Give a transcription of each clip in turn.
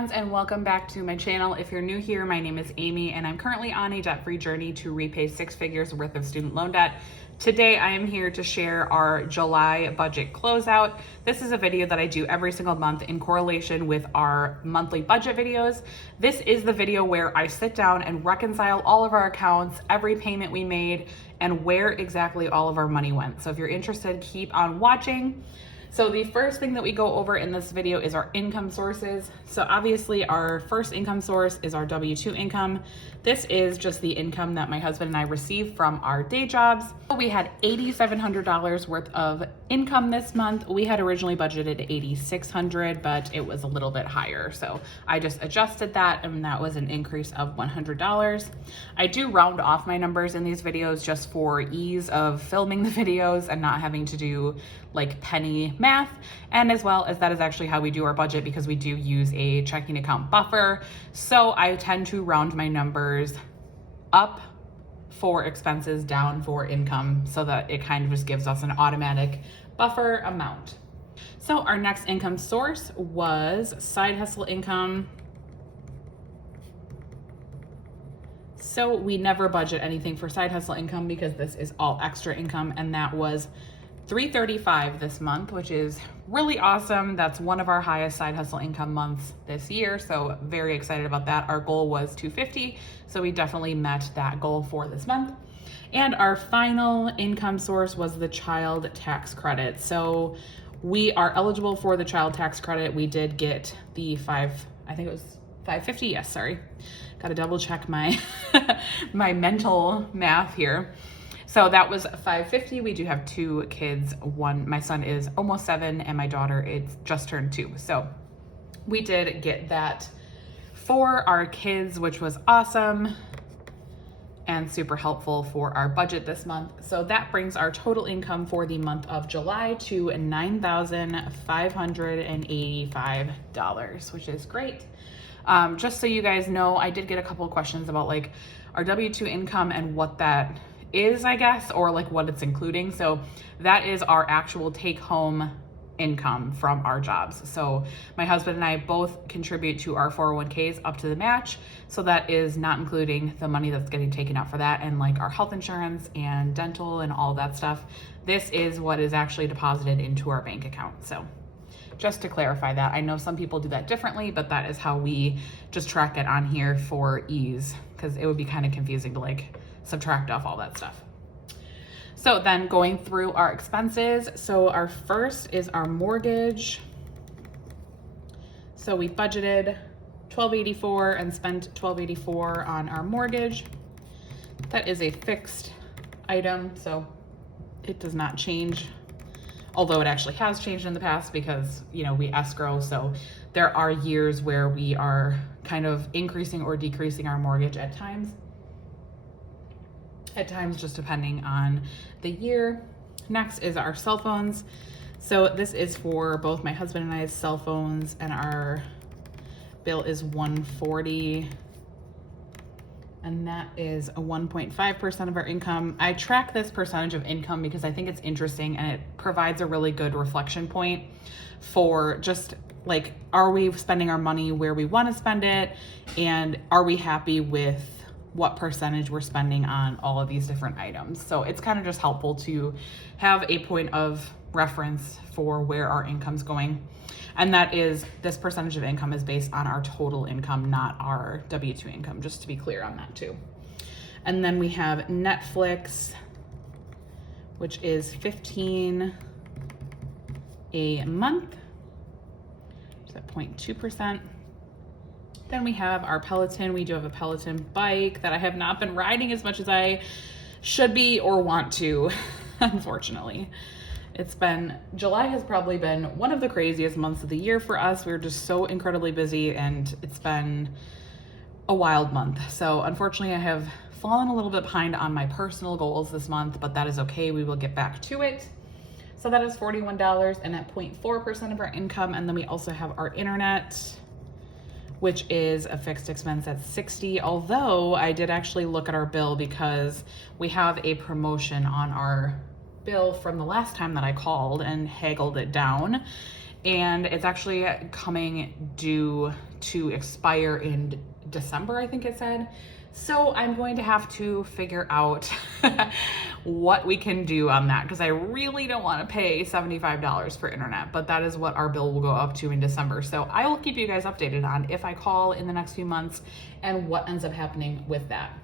friends, and welcome back to my channel. If you're new here, my name is Amy and I'm currently on a debt-free journey to repay 6 figures worth of student loan debt. Today I am here to share our July budget closeout. This is a video that I do every single month in correlation with our monthly budget videos. This is the video where I sit down and reconcile all of our accounts, every payment we made, and where exactly all of our money went. So if you're interested, keep on watching. So the first thing that we go over in this video is our income sources. So obviously our first income source is our W-2 income. This is just the income that my husband and I receive from our day jobs. We had $8,700 worth of income this month. We had originally budgeted $8,600, but it was a little bit higher. So I just adjusted that, and that was an increase of $100. I do round off my numbers in these videos just for ease of filming the videos and not having to do like penny math, and as well as that is actually how we do our budget because we do use a checking account buffer. So I tend to round my numbers up for expenses, down for income, so that it kind of just gives us an automatic buffer amount. So our next income source was side hustle income. So we never budget anything for side hustle income because this is all extra income, and that was $335 this month, which is really awesome. That's one of our highest side hustle income months this year, so very excited about that. Our goal was $250, so we definitely met that goal for this month. And our final income source was the child tax credit. So we are eligible for the child tax credit. We did get the I think it was $550. Yes, sorry. Got to double check my my mental math here. So that was $550. We do have 2 kids. My son is almost 7 and my daughter is just turned 2. So we did get that for our kids, which was awesome and super helpful for our budget this month. So that brings our total income for the month of July to $9,585, which is great. Just so you guys know, I did get a couple of questions about like our W-2 income and what that is, I guess, or like what it's including. So that is our actual take-home income from our jobs. So my husband and I both contribute to our 401ks up to the match. So that is not including the money that's getting taken out for that and like our health insurance and dental and all that stuff. This is what is actually deposited into our bank account. So just to clarify that, I know some people do that differently, but that is how we just track it on here for ease, because it would be kind of confusing to like subtract off all that stuff. So then going through our expenses. So our first is our mortgage. So we budgeted $1,284 and spent $1,284 on our mortgage. That is a fixed item, so it does not change. Although it actually has changed in the past because, you know, we escrow. So there are years where we are kind of increasing or decreasing our mortgage at times. Just depending on the year. Next is our cell phones. So this is for both my husband and I's cell phones, and our bill is $140, and that is a 1.5% of our income. I track this percentage of income because I think it's interesting and it provides a really good reflection point for just like, are we spending our money where we want to spend it, and are we happy with what percentage we're spending on all of these different items. So it's kind of just helpful to have a point of reference for where our income's going. And that is, this percentage of income is based on our total income, not our W-2 income, just to be clear on that too. And then we have Netflix, which is $15 a month, which is at 0.2%. Then we have our Peloton. We do have a Peloton bike that I have not been riding as much as I should be or want to, unfortunately. July has probably been one of the craziest months of the year for us. We're just so incredibly busy, and it's been a wild month. So unfortunately I have fallen a little bit behind on my personal goals this month, but that is okay. We will get back to it. So that is $41 and at 0.4% of our income. And then we also have our internet, which is a fixed expense at $60. Although I did actually look at our bill because we have a promotion on our bill from the last time that I called and haggled it down. and it's actually coming due to expire in December, I think it said. So I'm going to have to figure out what we can do on that, because I really don't want to pay $75 for internet, but that is what our bill will go up to in December. So I will keep you guys updated on if I call in the next few months and what ends up happening with that.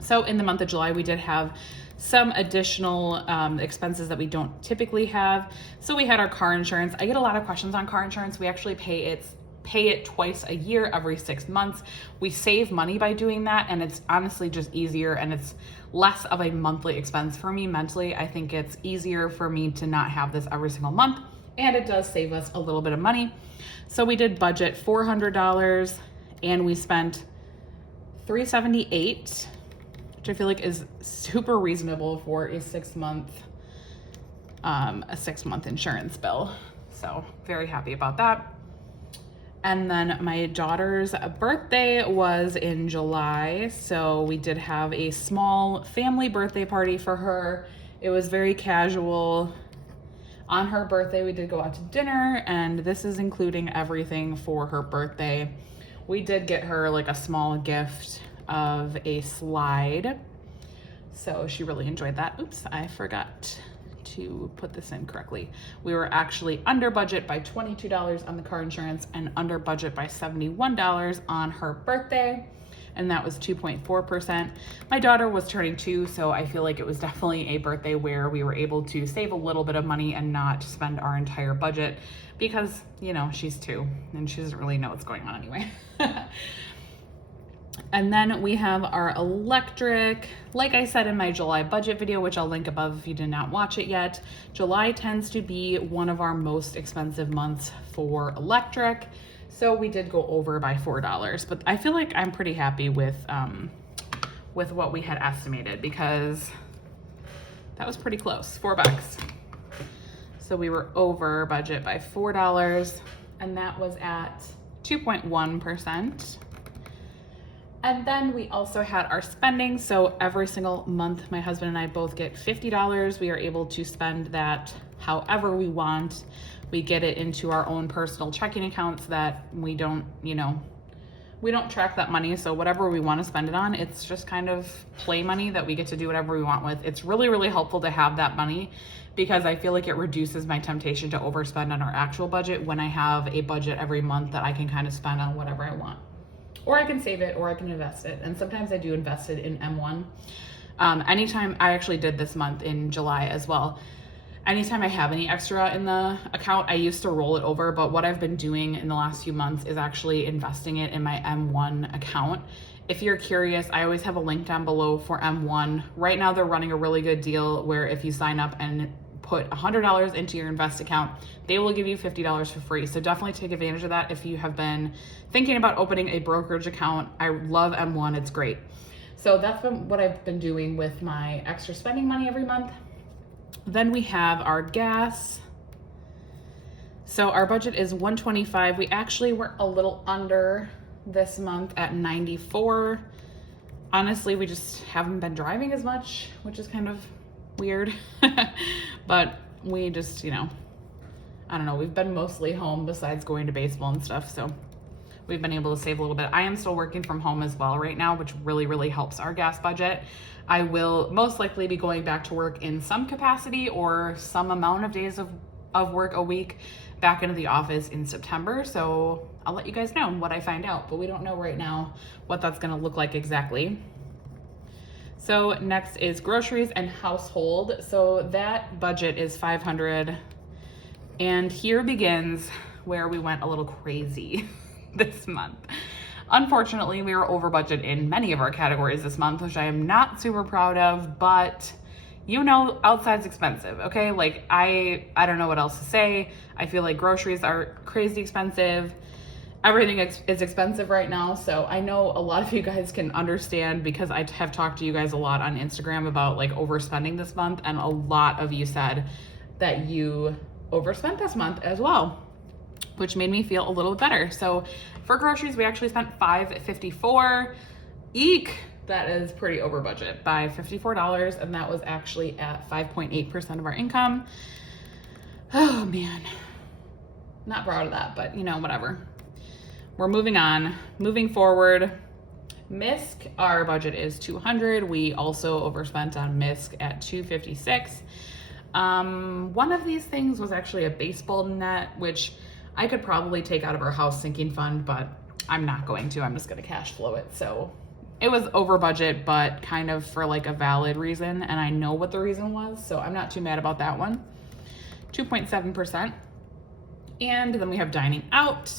So in the month of July, we did have some additional expenses that we don't typically have. So we had our car insurance. I get a lot of questions on car insurance. We actually pay it twice a year, every 6 months. We save money by doing that, and it's honestly just easier, and it's less of a monthly expense for me mentally. I think it's easier for me to not have this every single month, and it does save us a little bit of money. So we did budget $400, and we spent $378, which I feel like is super reasonable for a 6 month insurance bill. So very happy about that. And then my daughter's birthday was in July, so we did have a small family birthday party for her. It was very casual. On her birthday, we did go out to dinner, and this is including everything for her birthday. We did get her like a small gift of a slide, so she really enjoyed that. Oops, I forgot to put this in correctly. We were actually under budget by $22 on the car insurance and under budget by $71 on her birthday, and that was 2.4%. My daughter was turning 2, so I feel like it was definitely a birthday where we were able to save a little bit of money and not spend our entire budget, because, you know, she's 2 and she doesn't really know what's going on anyway. And then we have our electric. Like I said in my July budget video, which I'll link above if you did not watch it yet, July tends to be one of our most expensive months for electric. So we did go over by $4, but I feel like I'm pretty happy with what we had estimated, because that was pretty close, $4. So we were over budget by $4, and that was at 2.1%. And then we also had our spending. So every single month, my husband and I both get $50. We are able to spend that however we want. We get it into our own personal checking accounts that we don't track that money. So whatever we want to spend it on, it's just kind of play money that we get to do whatever we want with. It's really, really helpful to have that money, because I feel like it reduces my temptation to overspend on our actual budget when I have a budget every month that I can kind of spend on whatever I want. Or I can save it, or I can invest it. And sometimes I do invest it in M1. Anytime, I actually did this month in July as well. Anytime I have any extra in the account, I used to roll it over, but what I've been doing in the last few months is actually investing it in my M1 account. If you're curious, I always have a link down below for M1. Right now they're running a really good deal where if you sign up and put $100 into your invest account, they will give you $50 for free. So definitely take advantage of that if you have been thinking about opening a brokerage account. I love M1, it's great. So that's been what I've been doing with my extra spending money every month. Then we have our gas. So our budget is $125. We actually were a little under this month at $94. Honestly, we just haven't been driving as much, which is kind of weird. But we just, I don't know, we've been mostly home besides going to baseball and stuff, so we've been able to save a little bit. I am still working from home as well right now, which really, really helps our gas budget. I will most likely be going back to work in some capacity or some amount of days of work a week back into the office in September, so I'll let you guys know what I find out, but we don't know right now what that's gonna look like exactly. So next is groceries and household. So that budget is $500. And here begins where we went a little crazy this month. Unfortunately, we were over budget in many of our categories this month, which I am not super proud of, but outside's expensive, okay? Like I don't know what else to say. I feel like groceries are crazy expensive. Everything is expensive right now, so I know a lot of you guys can understand, because I have talked to you guys a lot on Instagram about like overspending this month, and a lot of you said that you overspent this month as well, which made me feel a little better. So for groceries, we actually spent $554. Eek! That is pretty over budget by $54, and that was actually at 5.8% of our income. Oh man. not proud of that, but you know, whatever. We're moving on. Moving forward, MISC, our budget is 200. We also overspent on MISC at 256. One of these things was actually a baseball net, which I could probably take out of our house sinking fund, but I'm not going to. I'm just going to cash flow it. So it was over budget, but kind of for like a valid reason, and I know what the reason was, so I'm not too mad about that one. 2.7%. And then we have dining out.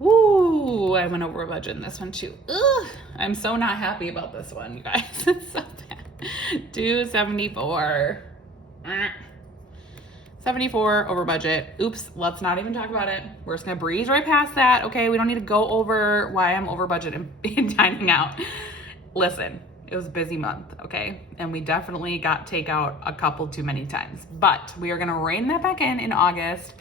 Woo, I went over budget in this one too. Ugh, I'm so not happy about this one, you guys. It's so bad. 274. 74 over budget. Oops, let's not even talk about it. We're just gonna breeze right past that. Okay, we don't need to go over why I'm over budget in dining out. Listen, it was a busy month, okay? And we definitely got takeout a couple too many times, but we are gonna rein that back in August.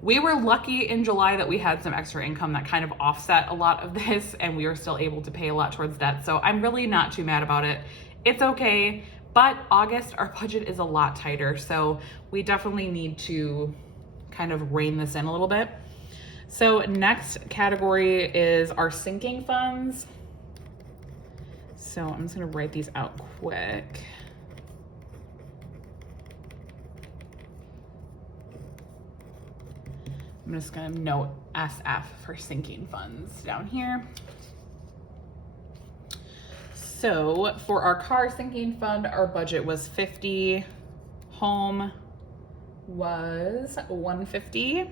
We were lucky in July that we had some extra income that kind of offset a lot of this, and we were still able to pay a lot towards debt. So I'm really not too mad about it. It's okay, but August, our budget is a lot tighter. So we definitely need to kind of rein this in a little bit. So next category is our sinking funds. So I'm just gonna write these out quick. I'm just gonna note SF for sinking funds down here. So for our car sinking fund, our budget was 50. Home was 150.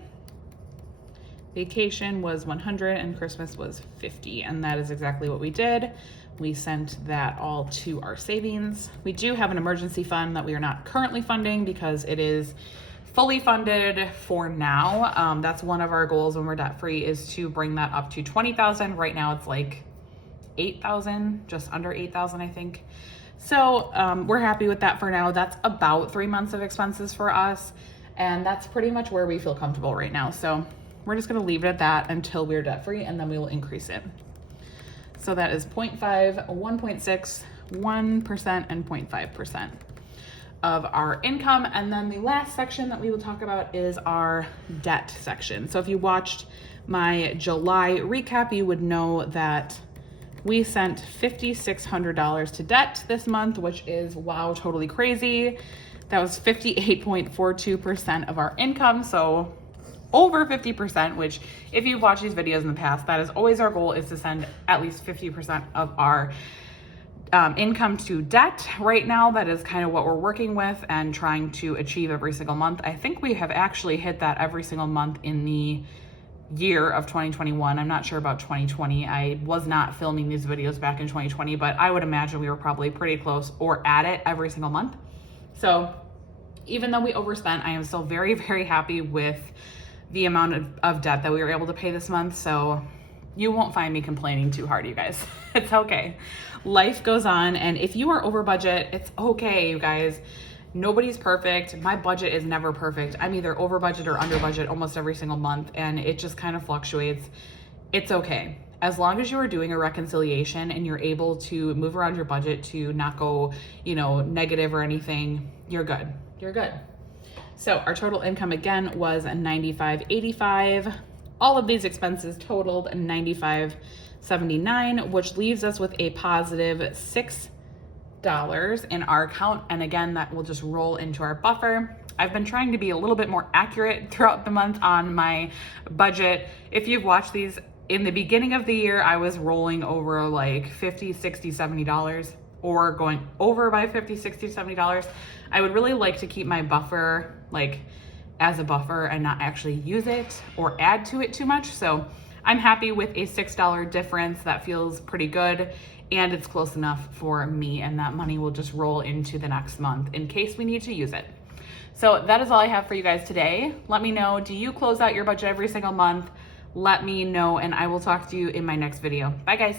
Vacation was 100 and Christmas was 50. And that is exactly what we did. We sent that all to our savings. We do have an emergency fund that we are not currently funding because it is fully funded for now. That's one of our goals when we're debt free, is to bring that up to 20,000. Right now it's like 8,000, just under 8,000, I think. So we're happy with that for now. That's about 3 months of expenses for us. And that's pretty much where we feel comfortable right now. So we're just gonna leave it at that until we're debt free, and then we will increase it. So that is 0.5, 1.6, 1%, and 0.5% of our income. And then the last section that we will talk about is our debt section. So if you watched my July recap, you would know that we sent $5,600 to debt this month, which is, wow, totally crazy. That was 58.42% of our income. So over 50%, which if you've watched these videos in the past, that is always our goal, is to send at least 50% of our income to debt. Right now, that is kind of what we're working with and trying to achieve every single month. I think we have actually hit that every single month in the year of 2021. I'm not sure about 2020. I was not filming these videos back in 2020, but I would imagine we were probably pretty close or at it every single month. So even though we overspent, I am still very, very happy with the amount of debt that we were able to pay this month. So you won't find me complaining too hard, you guys. It's okay. Life goes on. And if you are over budget, it's okay, you guys. Nobody's perfect. My budget is never perfect. I'm either over budget or under budget almost every single month, and it just kind of fluctuates. It's okay. As long as you are doing a reconciliation and you're able to move around your budget to not go, negative or anything, you're good. You're good. So our total income again was $95.85. All of these expenses totaled $95.79, which leaves us with a positive $6 in our account. And again, that will just roll into our buffer. I've been trying to be a little bit more accurate throughout the month on my budget. If you've watched these, in the beginning of the year, I was rolling over like $50, $60, $70, or going over by $50, $60, $70. I would really like to keep my buffer like as a buffer and not actually use it or add to it too much. So I'm happy with a $6 difference. That feels pretty good. And it's close enough for me, and that money will just roll into the next month in case we need to use it. So that is all I have for you guys today. Let me know, do you close out your budget every single month? Let me know, and I will talk to you in my next video. Bye guys.